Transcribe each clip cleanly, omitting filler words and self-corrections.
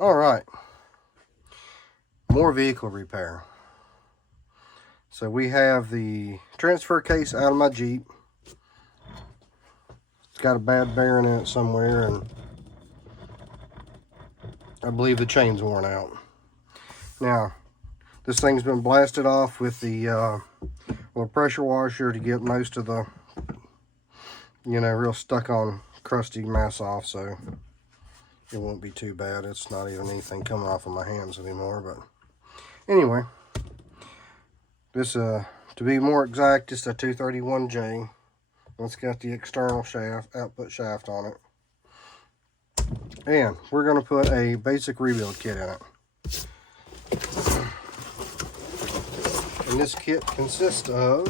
All right, more vehicle repair. So we have the transfer case out of my Jeep. It's got a bad bearing in it somewhere, and I believe the chain's worn out. Now, this thing's been blasted off with the pressure washer to get most of the, real stuck on crusty mess off, so it won't be too bad. It's not even anything coming off of my hands anymore, but anyway, this, to be more exact, it's a 231J. It's got the external shaft, output shaft on it. And we're going to put a basic rebuild kit in it. And this kit consists of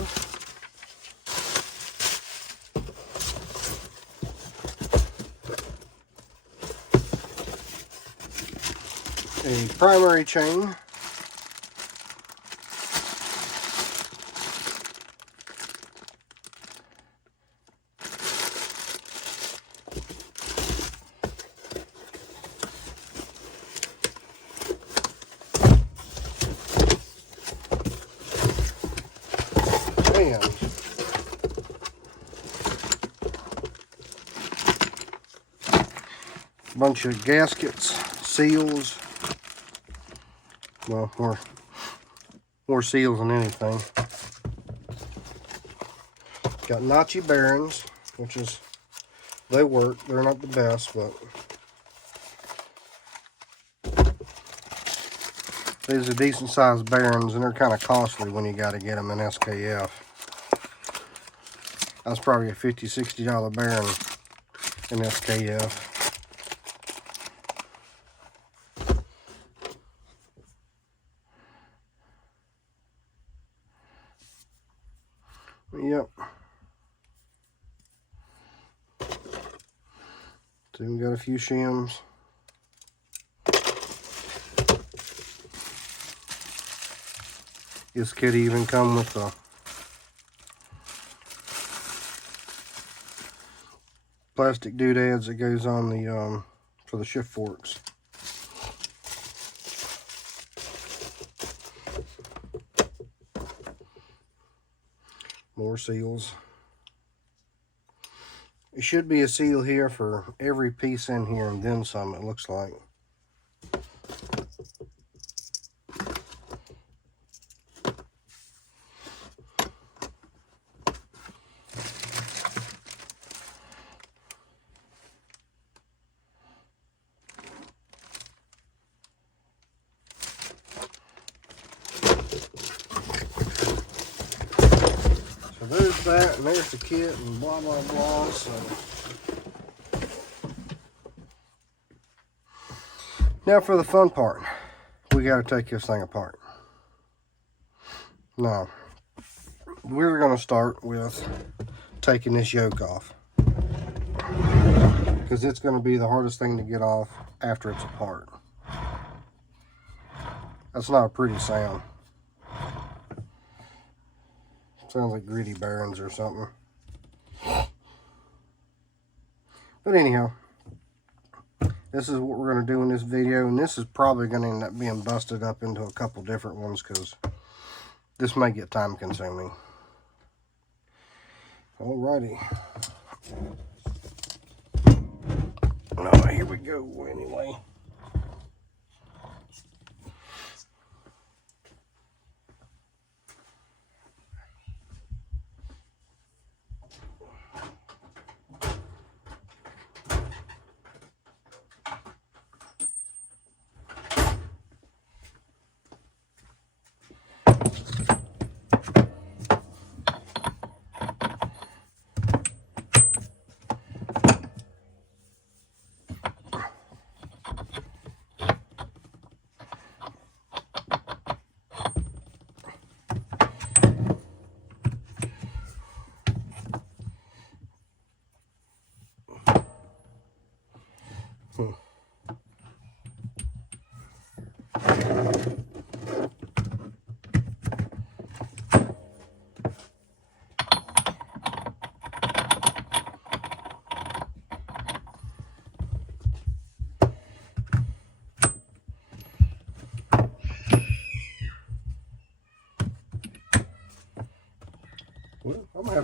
a primary chain, and a bunch of gaskets, seals. Well, more seals than anything. Got notchy bearings, which is, they work. They're not the best, but these are decent sized bearings, and they're kind of costly when you got to get them in SKF. That's probably a $50, $60 bearing in SKF. Yep. So we got a few shims. This could even come with a plastic doodads that goes on the for the shift forks. More seals. It should be a seal here for every piece in here and then some, it looks like. So there's that, and there's the kit, and blah, blah, blah. So now for the fun part. We got to take this thing apart. Now, we're going to start with taking this yoke off, because it's going to be the hardest thing to get off after it's apart. That's not a pretty sound. Sounds like gritty bearings or something. But anyhow, this is what we're going to do in this video, and this is probably going to end up being busted up into a couple different ones, because this may get time consuming. Alrighty. Oh, here we go anyway.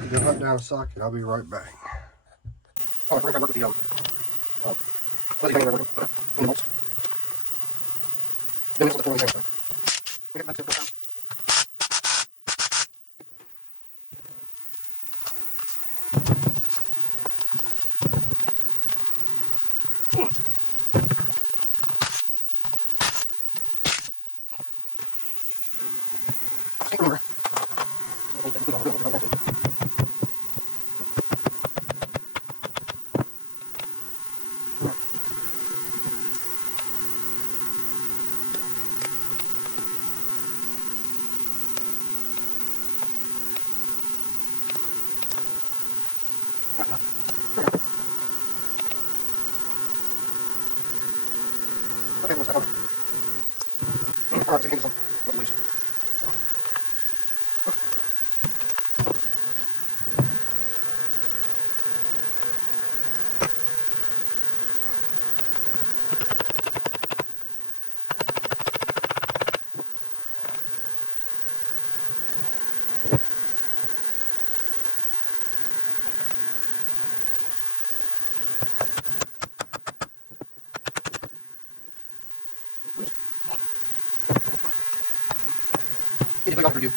to go hunt down a socket. I'll be right back. Oh, we're going to work with the fuzzy bang working in the bolts. Then this will the thing. We got that tip down. Okay, what's that on? Alright, so give me some resolution. Yeah, click on review.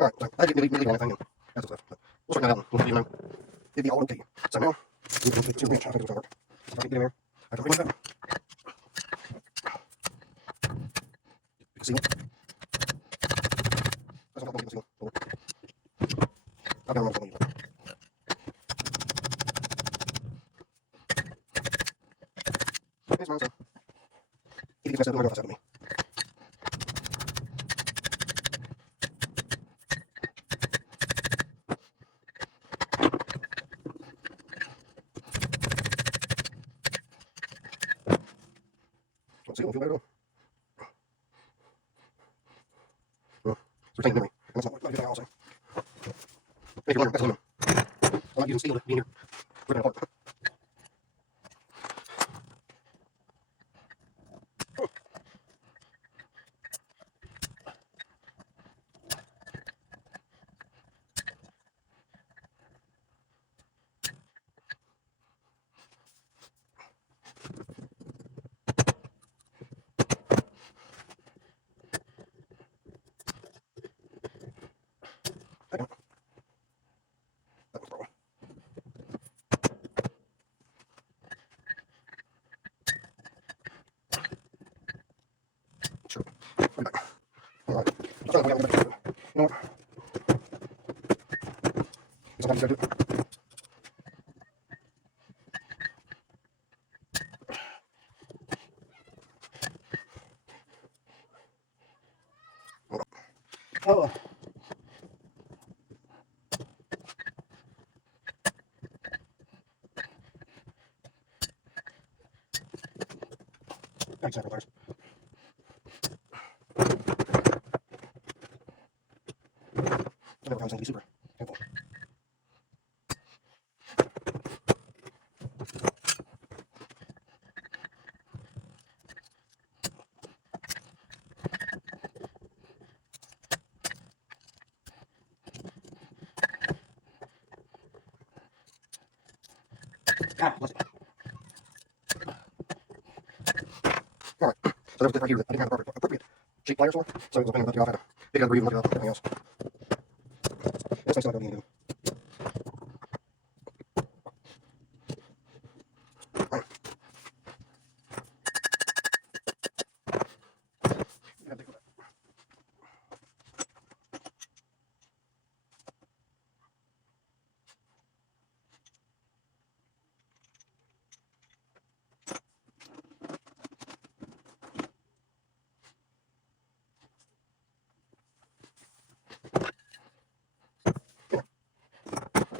Alright, so I didn't really do anything, and that's stuff. But we'll sort that out and, it'll be all okay. So now, we're going to take the wrench. I think it's going to work. So I can get in there. I can remove that. You can see it. That's not going to be able to see it. I've got to run something. Here's mine, so. If you can mess up, don't worry about that with me. Let's see, don't feel bad at all. Well, it's retained memory, and that's not a good thing also. If you're wondering, that's aluminum. I'm not using steel to be in here. Ripping it apart. son, we got a little bit of it. You know what? Sometimes you gotta do it. Oh. Thanks, sacrifice. I never found something to be super helpful. Ah, bless it. Alright, so there's a bit right here that I didn't have the appropriate cheap pliers for, so I was opening it off. I had to pick it up, breathe, and look it up, and everything else. This thing's still not going to be Right.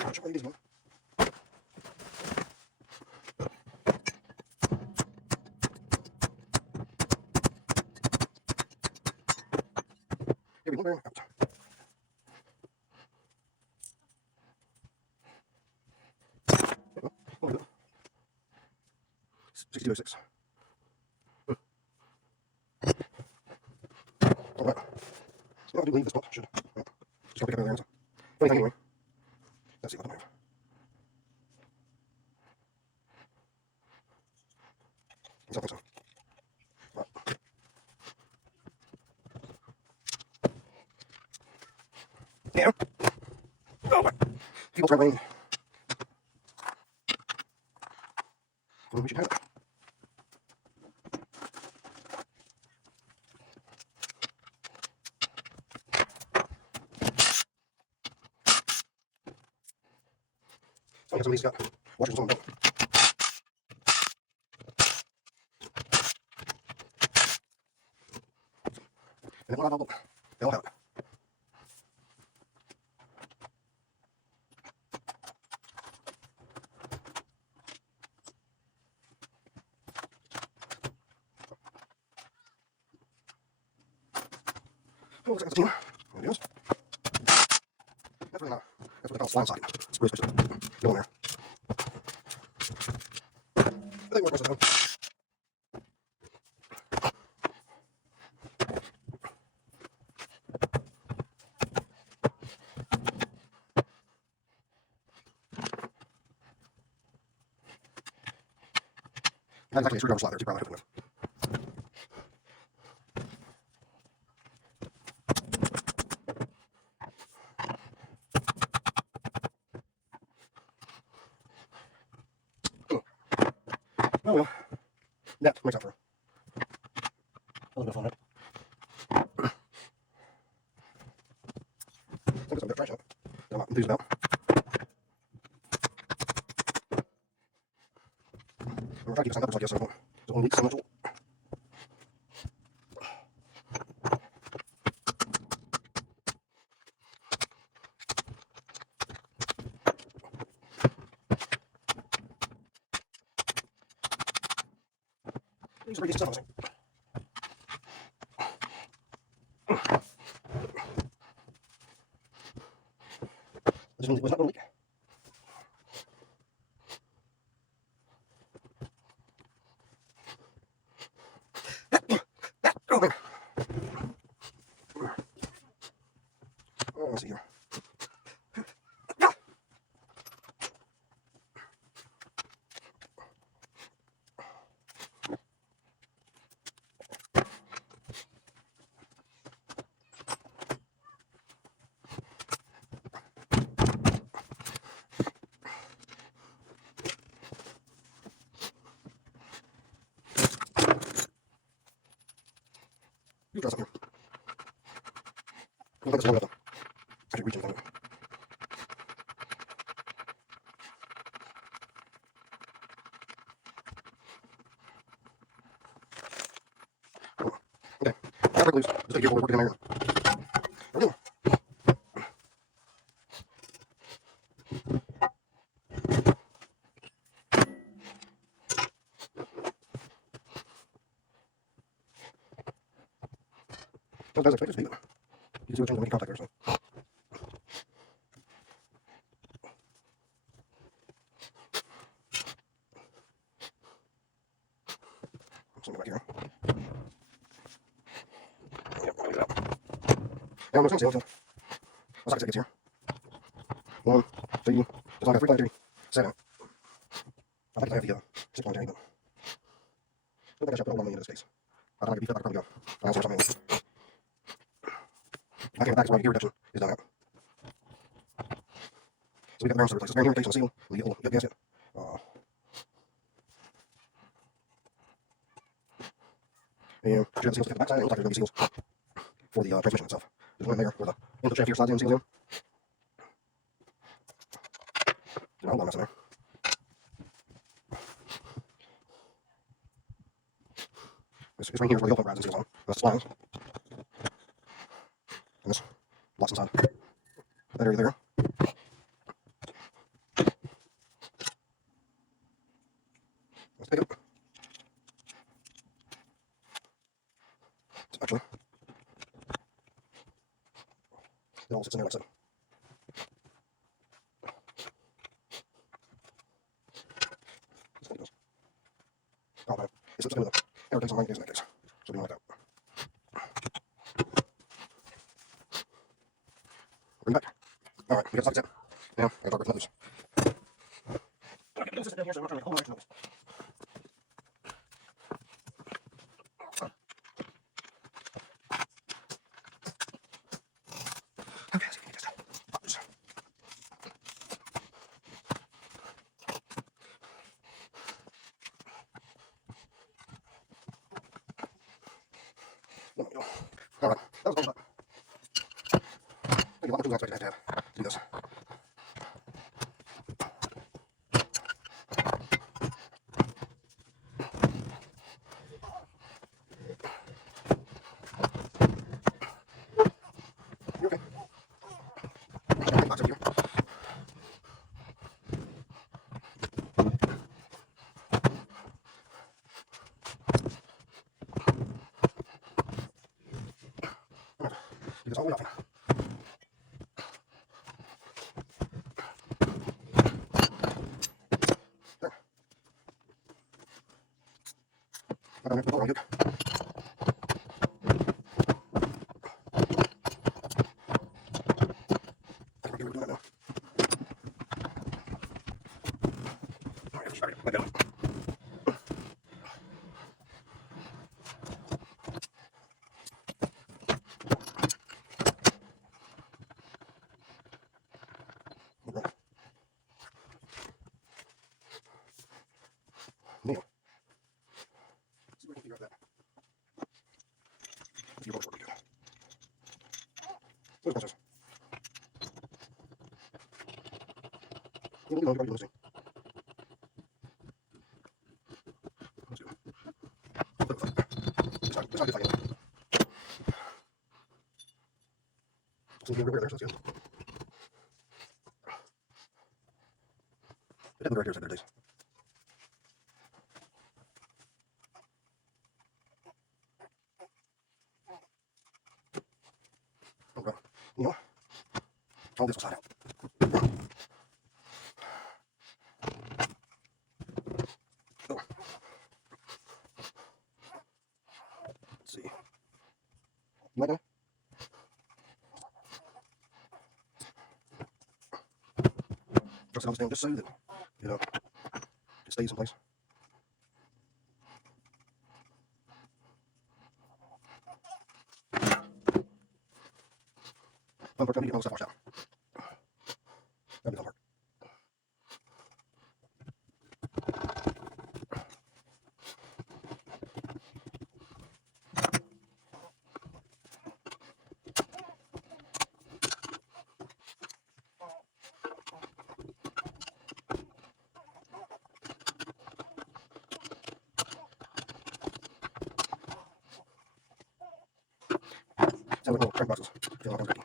Not sure what it is, man. Here we go, out. 6206. Alright. So I do leave this one. Should. Right. Just gotta pick up everything else. Anything anyway. Let's see what I move. I don't think so. Right. Yeah. Oh, my. People trembling. Well, we should have it. I guess some of these got washers on them. And then one I'll they'll have it. Oh, looks like that's a team. There it is. That's really not. That's what they call slime siding. Screw this go in there. I think we're supposed to go. Not exactly a screwdriver slot there, too, probably hit it with. Oh well. That makes up for a little bit of fun, right? I think it's a bit of trash out that I'm not enthused about. We're trying to keep this on peppers, I guess, so it won't leak so much. These are pretty decent stuff, this one was not going to leak. Oh, man. Oh, let's see here. You try something here. think this is long enough to actually reach anything. Okay, now break loose. Just take your work in there. There we go. Sometimes I expect it to be, but you can see what's changing when you contact there, so. Something back here. Yep, I'll get it out. Now I'm just going to see what's like it gets here. 1, 2, just like a 3 5 3, 7. I think I have the 6 1 but I don't think I should put all my money in this case. I don't like to be fit, I could probably go. I'll see something. I think the back is where the gear reduction is done out. So we got the bearing to replace this bearing here, case on the seal, we get a little gasket. And should have the seals to the back side, it looks like there's going to be seals for the transmission itself. There's one in there where the input shaft here slides in, seals in. There's a whole lot of mess in there. This ring here is where the oil pump rides and seals on. That's the splines. And this locks inside that area there. Let's pick it up. So actually, it all sits in there like so. Oh no, it slips into the air tanks on rainy days in that case. So we don't like that. Bring it back. Alright, we got the sockets out. Now, I gotta talk with nose. Okay, this is down here, so I'm not trying to make a whole lot of noise. Okay, let's see if we can get this done. Oops. There we go. Alright, that was a long shot. There's a lot of tools I have to do this. You okay? Box over here. Get this all the way off now. There. Right on there, put the ball on hook. I think we're doing that now. Alright, sorry, let go. Neil. See if we can figure out that. Your board's working good. Where's the princess? We'll be going to see. Let's go. It's not good fighting. Seems to be repair there, so that's good. It didn't right here, so there it is. Okay. You know, all this will slide out. Oh. Let's see. You like that? Press it all down just so that, you know, it stays in place. Fun part, trying to get all the stuff washed out. That'd be fun part. Sounds like little crank boxes. Feel like I'm ready.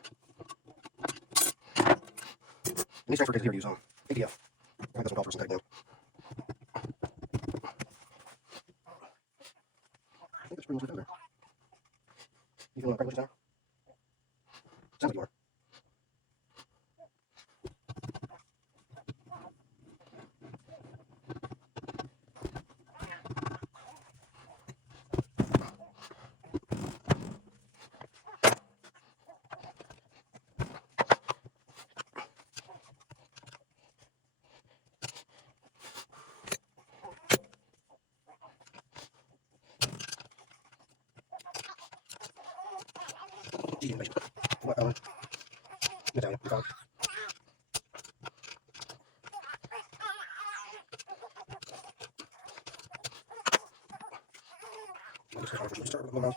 And these transfer cases here use ATF. I think that's what calls for synthetic down. I think that's pretty much it there. You feeling crank this time? Sounds like you are. Gee, impatient. What, Natalia, you found? I guess I should start with my mouse.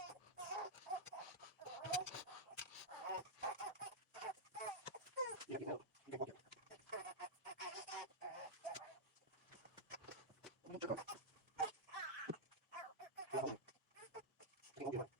Yeah, you know, you can look at it. Check on it. You can look at it.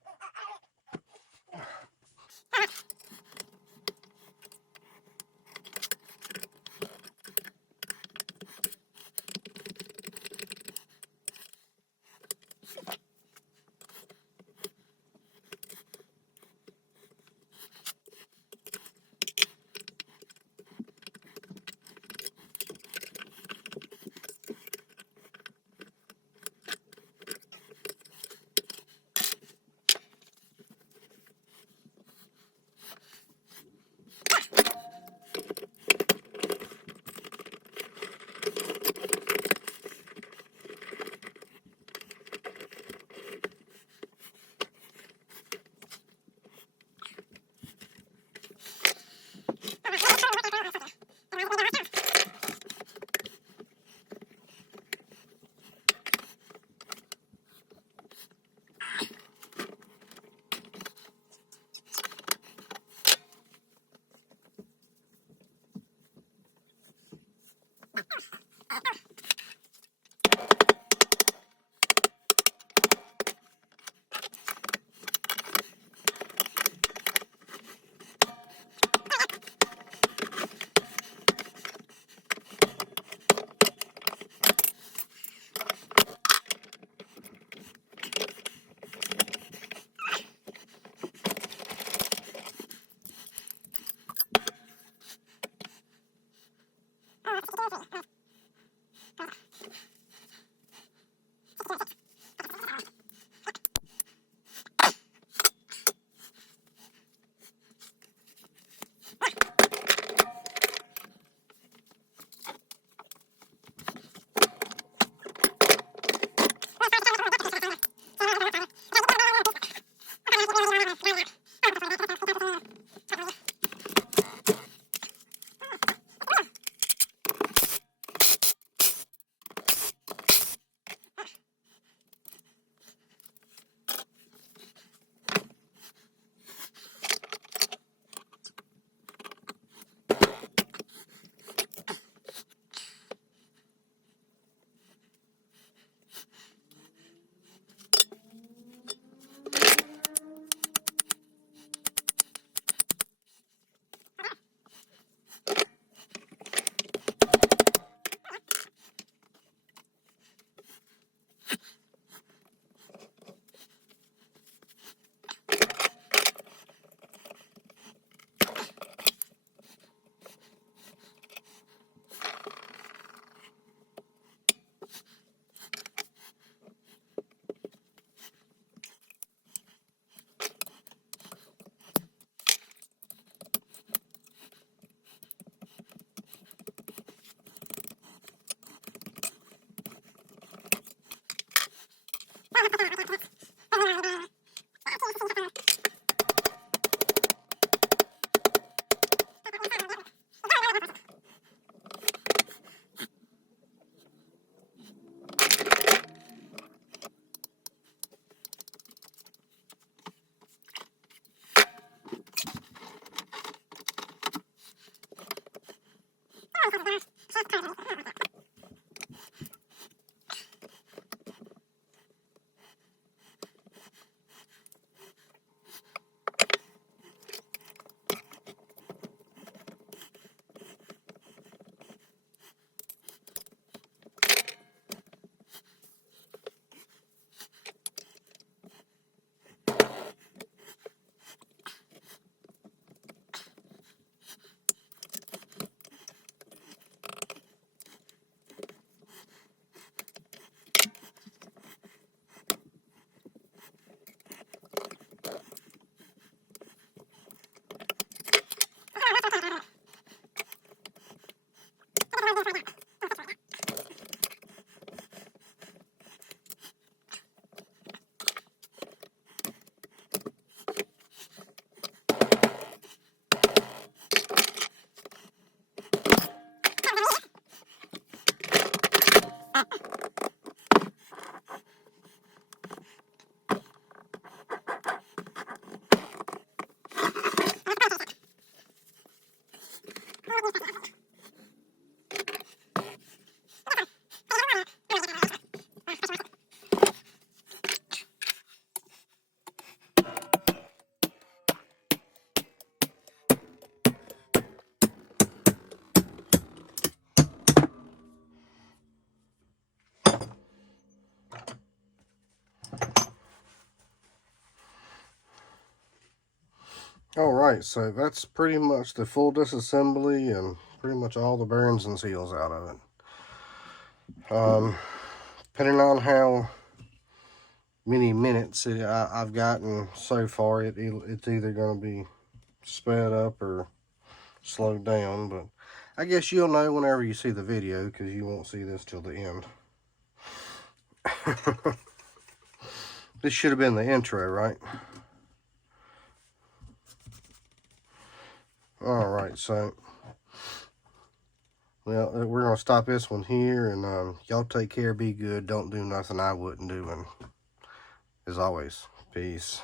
Alright, so that's pretty much the full disassembly and pretty much all the bearings and seals out of it. Depending on how many minutes I've gotten so far, it's either going to be sped up or slowed down, but I guess you'll know whenever you see the video, because you won't see this till the end. This should have been the intro, right? Alright, so well, we're going to stop this one here, and y'all take care, be good, don't do nothing I wouldn't do, and as always, peace.